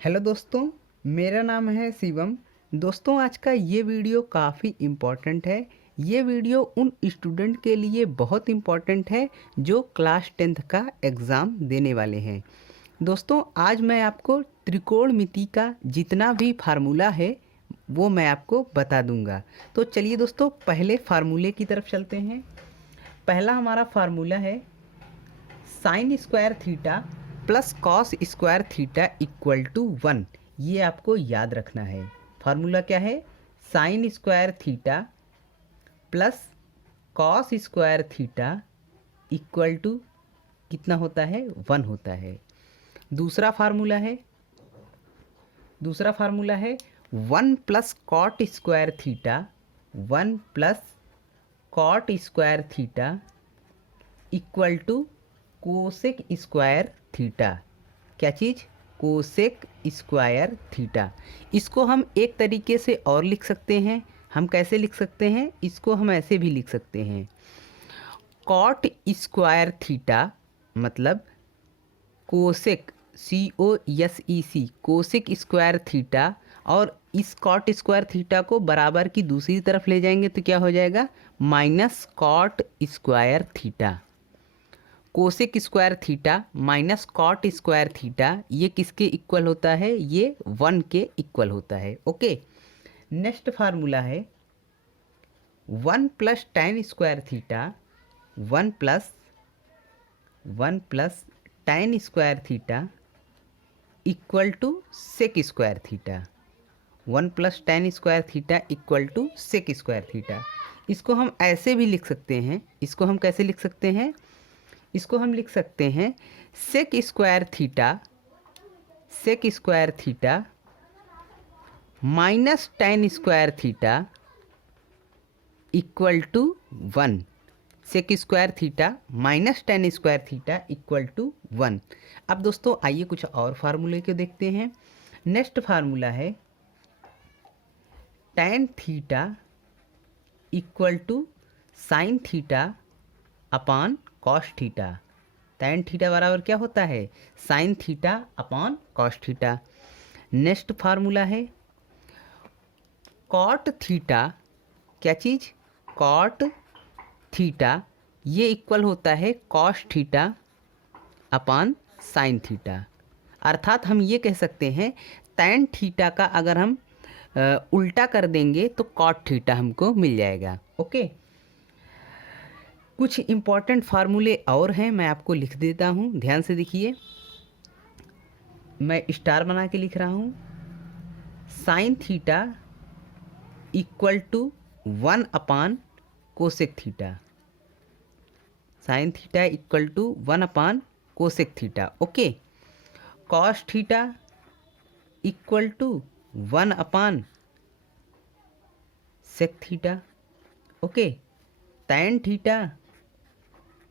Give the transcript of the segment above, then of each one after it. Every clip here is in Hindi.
हेलो दोस्तों, मेरा नाम है शिवम। दोस्तों, आज का ये वीडियो काफ़ी इम्पॉर्टेंट है। ये वीडियो उन स्टूडेंट के लिए बहुत इम्पॉर्टेंट है जो क्लास 10th का एग्ज़ाम देने वाले हैं। दोस्तों, आज मैं आपको त्रिकोणमिति का जितना भी फार्मूला है वो मैं आपको बता दूंगा। तो चलिए दोस्तों, पहले फार्मूले की तरफ चलते हैं। पहला हमारा फार्मूला है sine square theta plus cos square theta equal to 1। ये आपको याद रखना है। फार्मूला क्या है? Sine square theta plus cos square theta equal to कितना होता है? 1 होता है। दूसरा फार्मूला है 1 plus cot square theta, 1 plus cot square theta equal to cosec square theta. क्या चीज़? Cosec square theta. इसको हम एक तरीके से और लिख सकते हैं। हम कैसे लिख सकते हैं? इसको हम ऐसे भी लिख सकते हैं, कॉट स्क्वायर थीटा मतलब cosec, COSEC, cosec square theta, और इस कॉट स्क्वायर थीटा को बराबर की दूसरी तरफ ले जाएंगे तो क्या हो जाएगा? Minus cot square theta. Cosec square theta minus cot square theta ये किसके इक्वल होता है? ये 1 के इक्वल होता है। ओके, नेक्स्ट फार्मूला है 1 plus tan square theta, 1 plus tan square theta equal to sec square theta. 1 plus tan square theta equal to sec square theta. इसको हम ऐसे भी लिख सकते हैं। इसको हम कैसे लिख सकते हैं? इसको हम लिख सकते हैं sec square theta minus tan square theta equal to 1। Sec square theta minus tan square theta equal to 1। अब दोस्तों आइए कुछ और फार्मूले को देखते हैं। नेक्स्ट फार्मूला है tan theta equal to sine theta upon cos theta. Tan theta बराबर क्या होता है? Sine theta upon cos theta. Next formula है कॉट थीटा। क्या चीज़? कॉट थीटा ये इक्वल होता है cos theta upon sine theta. अर्थात हम ये कह सकते हैं टेन थीटा का अगर हम उल्टा कर देंगे तो कॉट थीटा हमको मिल जाएगा। ओके, कुछ इम्पॉर्टेंट फार्मूले और हैं, मैं आपको लिख देता हूँ, ध्यान से देखिए। मैं स्टार बना के लिख रहा हूँ। Sine theta equal to 1 upon cosec theta. Sine theta equal to 1 upon cosec theta. Okay, cos theta equal to 1 upon sec theta. Okay, tan theta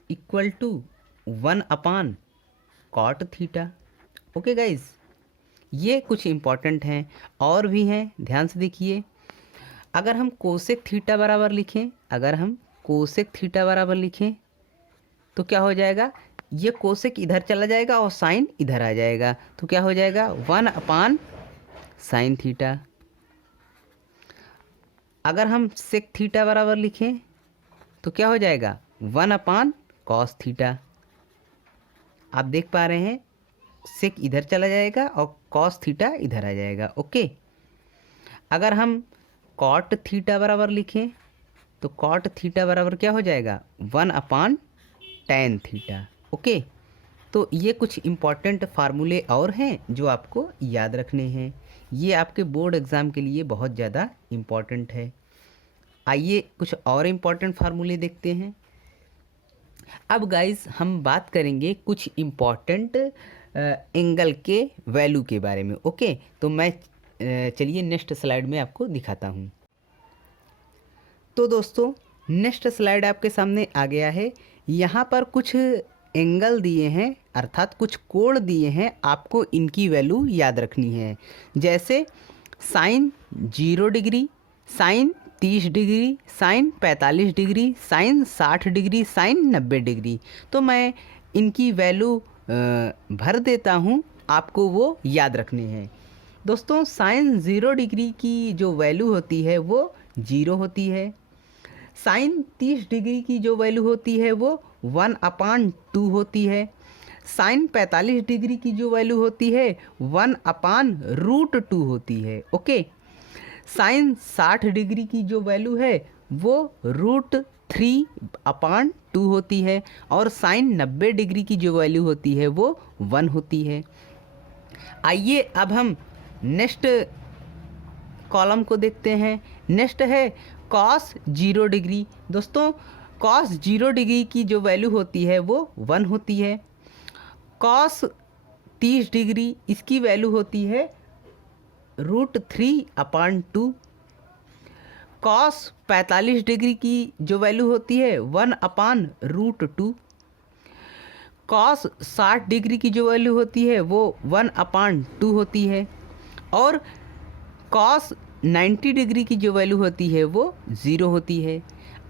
equal to 1 upon cot theta. Okay guys, ये कुछ इम्पॉर्टेंट हैं, और भी हैं, ध्यान से देखिए। अगर हम कोसेक थीटा बराबर लिखें तो क्या हो जाएगा? ये कोसेक इधर चला जाएगा और साइन इधर आ जाएगा, तो क्या हो जाएगा? 1 अपान साइन थीटा। अगर हम सेक थीटा बराबर लिखें तो क्या हो जाएगा? 1 अपान कॉस थीटा। आप देख पा रहे हैं सेक इधर चला जाएगा और कॉस थीटा इधर आ जाएगा। ओके, अगर हम कॉट थीटा बराबर लिखें तो कॉट थीटा बराबर क्या हो जाएगा? 1 अपान टैन थीटा। ओके, तो ये कुछ इम्पॉर्टेंट फार्मूले और हैं जो आपको याद रखने हैं। ये आपके बोर्ड एग्ज़ाम के लिए बहुत ज़्यादा इम्पॉर्टेंट है। आइए कुछ और इम्पॉर्टेंट फार्मूले देखते हैं। अब गाइस हम बात करेंगे कुछ इम्पॉर्टेंट एंगल के वैल्यू के बारे में। ओके, तो मैं चलिए नेक्स्ट स्लाइड में आपको दिखाता हूँ। तो दोस्तों, नेक्स्ट स्लाइड आपके सामने आ गया है। यहाँ पर कुछ एंगल दिए हैं, अर्थात कुछ कोण दिए हैं, आपको इनकी वैल्यू याद रखनी है। जैसे sine 0 degree, sine 30 degree, sine 45 degree, sine 60 degree, sine 90 degree. तो मैं इनकी वैल्यू भर देता हूँ, आपको वो याद रखने हैं। दोस्तों साइन 0 डिग्री की जो वैल्यू होती है वो 0 होती है। साइन 30 डिग्री की जो वैल्यू होती है वो 1/2 होती है। साइन 45 डिग्री की जो वैल्यू होती है 1/√2 होती है। ओके। साइन 60 डिग्री की जो वैल्यू है वो √3/2 होती है। और साइन 90 डिग्री की जो वैल्यू होती है वो 1 होती है। आइए अब हम नेक्स्ट कॉलम को देखते हैं। नेक्स्ट है कॉस 0 डिग्री। दोस्तों कॉस 0 डिग्री की जो वैल्यू होती है वो 1 होती है। कॉस 30 डिग्री इसकी वैल्यू होती है √3/2। कॉस 45 डिग्री की जो वैल्यू होती है 1/√2। कॉस 60 डिग्री की जो वैल्यू होती है वो 1/2 होती है। और कॉस 90 डिग्री की जो वैल्यू होती है वो 0 होती है।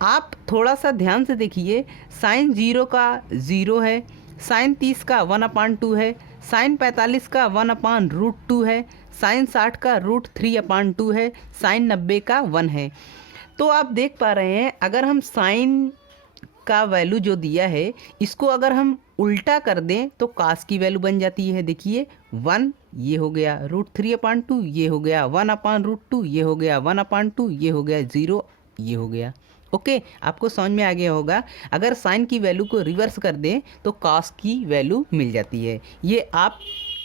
आप थोड़ा सा ध्यान से देखिए, साइन 0 का 0 है, साइन 30 का 1/2 है, साइन 45 का 1/√2 है, साइन 60 का √3/2 है, साइन 90 का 1 है। तो आप देख पा रहे हैं अगर हम साइन का वैल्यू जो दिया है इसको अगर हम उल्टा कर दें तो कास की वैल्यू बन जाती है। देखिए 1 ये हो गया √3/2, ये हो गया 1/√2, ये हो गया 1/2, ये हो गया 0, ये हो गया। ओके, आपको समझ में आ गया होगा। अगर साइन की वैल्यू को रिवर्स कर दें तो कास की वैल्यू मिल जाती है। ये आप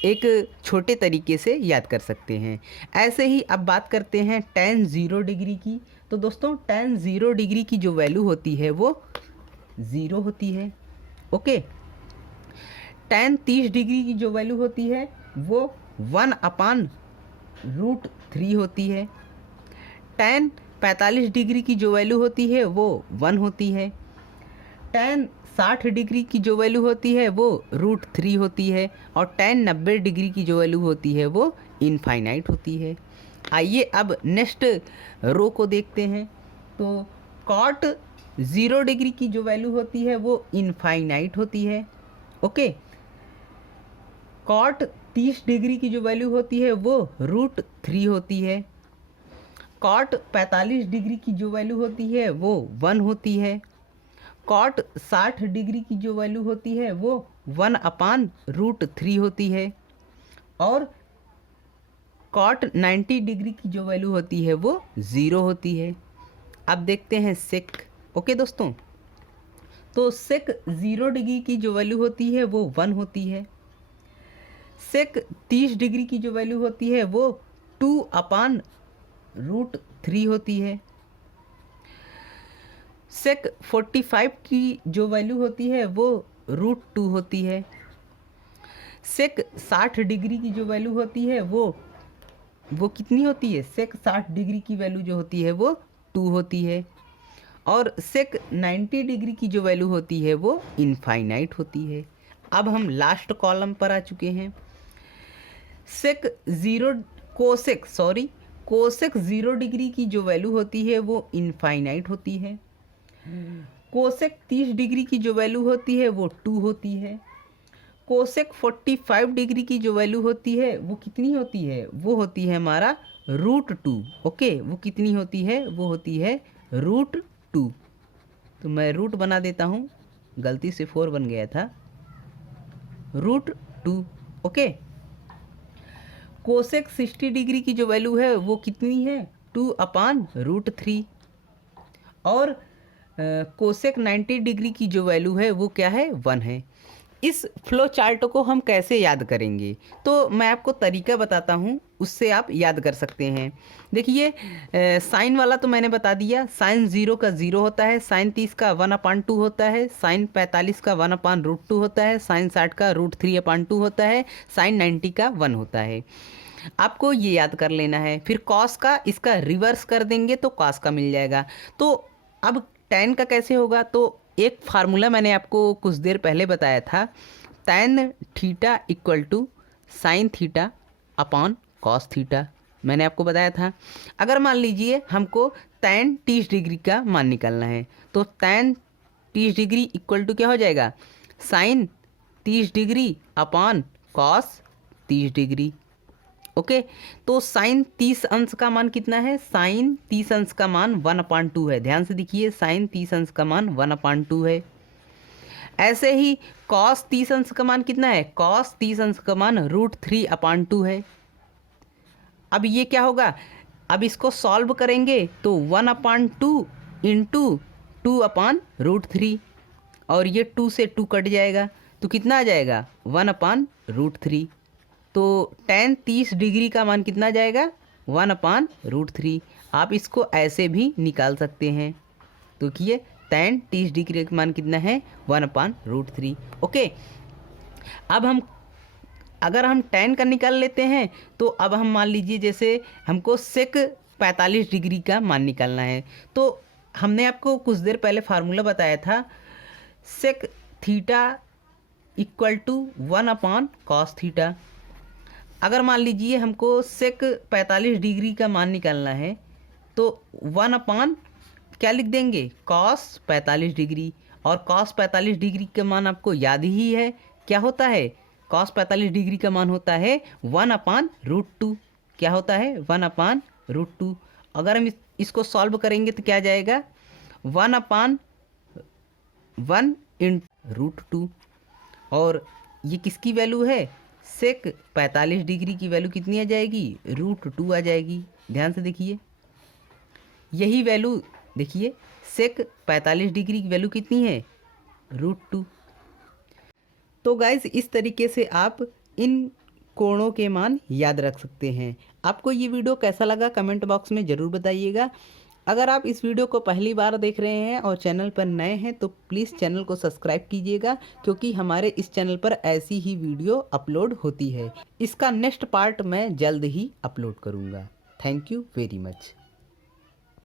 एक छोटे तरीके से याद कर सकते हैं। ऐसे ही अब बात करते हैं tan 0 डिग्री की। तो दोस्तों tan 0 डिग्री की जो वैल्यू होती है वो 0 होती है। ओके। tan 30 डिग्री की जो वैल्यू होती है वो 1/√3 होती है। tan 45 डिग्री की जो वैल्यू होती है वो 1 होती है। tan 60 डिग्री की जो वैल्यू होती है वो √3 होती है। और tan 90 डिग्री की जो वैल्यू होती है वो इनफाइनाइट होती है। आइए अब नेक्स्ट रो को देखते हैं। तो cot 0 डिग्री की जो वैल्यू होती है वो इनफाइनाइट होती है। ओके। cot 30 डिग्री की जो वैल्यू होती है वो √3 होती है। cot 45 डिग्री की जो वैल्यू होती है वो 1 होती है। cot 60 डिग्री की जो वैल्यू होती है वो 1/√3 होती है। और cot 90 डिग्री की जो वैल्यू होती है वो 0 होती है। अब देखते हैं सेक। ओके दोस्तों, तो सेक 0 डिग्री की जो वैल्यू होती है वो 1 होती है। सेक 30 डिग्री की जो वैल्यू होती है वो 2/√3 होती है। सेक 45 की जो वैल्यू होती है वो √2 होती है। सेक 60 डिग्री की जो वैल्यू होती है वो कितनी होती है? सेक 60 डिग्री की वैल्यू जो होती है वो 2 होती है। और सेक 90 डिग्री की जो वैल्यू होती है वो इनफाइनाइट होती है। अब हम लास्ट कॉलम पर आ चुके हैं। कोसेक 0 डिग्री की जो वैल्यू होती है वो इनफाइनाइट होती है। कोसेक 30 डिग्री की जो वैल्यू होती है वो 2 होती है। कोसेक 45 डिग्री की जो वैल्यू होती है वो कितनी होती है? वो होती है हमारा √2। ओके, वो कितनी होती है? वो होती है √2। तो मैं रूट बना देता हूँ, गलती से 4 बन गया था, √2। ओके। कोसेक 60 डिग्री की जो वैल्यू है वो कितनी है? 2/√3। और कोसेक 90 डिग्री की जो वैल्यू है वो क्या है? 1 है। इस फ्लो चार्ट को हम कैसे याद करेंगे? तो मैं आपको तरीका बताता हूँ, उससे आप याद कर सकते हैं। देखिए साइन वाला तो मैंने बता दिया। साइन 0 का 0 होता है, साइन 30 का 1/2 होता है, साइन 45 का 1/√2 होता है, साइन 60 का √3/2 होता है, साइन 90 का 1 होता है। आपको ये याद कर लेना है। फिर कॉस का इसका रिवर्स कर देंगे तो कॉस का मिल जाएगा। तो अब tan का कैसे होगा? तो एक फार्मूला मैंने आपको कुछ देर पहले बताया था, tan theta equal to sine theta upon cos theta, मैंने आपको बताया था। अगर मान लीजिए हमको tan 30 डिग्री का मान निकालना है तो tan 30 डिग्री इक्वल टू क्या हो जाएगा? Sine 30 degree upon cos 30 degree. Okay, तो साइन 30 अंश का मान कितना है? साइन 30 अंश का मान 1/2 है। ध्यान से देखिए, साइन 30 अंश का मान 1/2 है। ऐसे ही कॉस 30 अंश का मान कितना है? कॉस 30 अंश का मान √3/2 है। अब ये क्या होगा? अब इसको सॉल्व करेंगे तो 1/2 इंटू 2/√3, और ये 2 से 2 कट जाएगा तो कितना आ जाएगा? 1/√3। तो tan 30 डिग्री का मान कितना जाएगा? 1/√3। आप इसको ऐसे भी निकाल सकते हैं। तो देखिए tan 30 डिग्री का मान कितना है? 1/√3। ओके, अब हम अगर हम tan का निकाल लेते हैं तो अब हम मान लीजिए जैसे हमको sec 45 डिग्री का मान निकालना है, तो हमने आपको कुछ देर पहले फार्मूला बताया था, sec theta equal to 1/cos theta. अगर मान लीजिए हमको sec 45 डिग्री का मान निकालना है तो 1/ क्या लिख देंगे? cos 45 degree. और cos 45 डिग्री का मान आपको याद ही है, क्या होता है? cos 45 डिग्री का मान होता है 1/√2। क्या होता है? 1/√2। अगर हम इसको सॉल्व करेंगे तो क्या जाएगा? 1/1 √2। और ये किसकी वैल्यू है? sec 45 डिग्री की वैल्यू कितनी आ जाएगी? √2 आ जाएगी। ध्यान से देखिए, यही वैल्यू देखिए, sec 45 डिग्री की वैल्यू कितनी है? √2। तो गाइज इस तरीके से आप इन कोणों के मान याद रख सकते हैं। आपको ये वीडियो कैसा लगा कमेंट बॉक्स में ज़रूर बताइएगा। अगर आप इस वीडियो को पहली बार देख रहे हैं और चैनल पर नए हैं तो प्लीज़ चैनल को सब्सक्राइब कीजिएगा, क्योंकि हमारे इस चैनल पर ऐसी ही वीडियो अपलोड होती है। इसका नेक्स्ट पार्ट मैं जल्द ही अपलोड करूँगा। Thank you very much.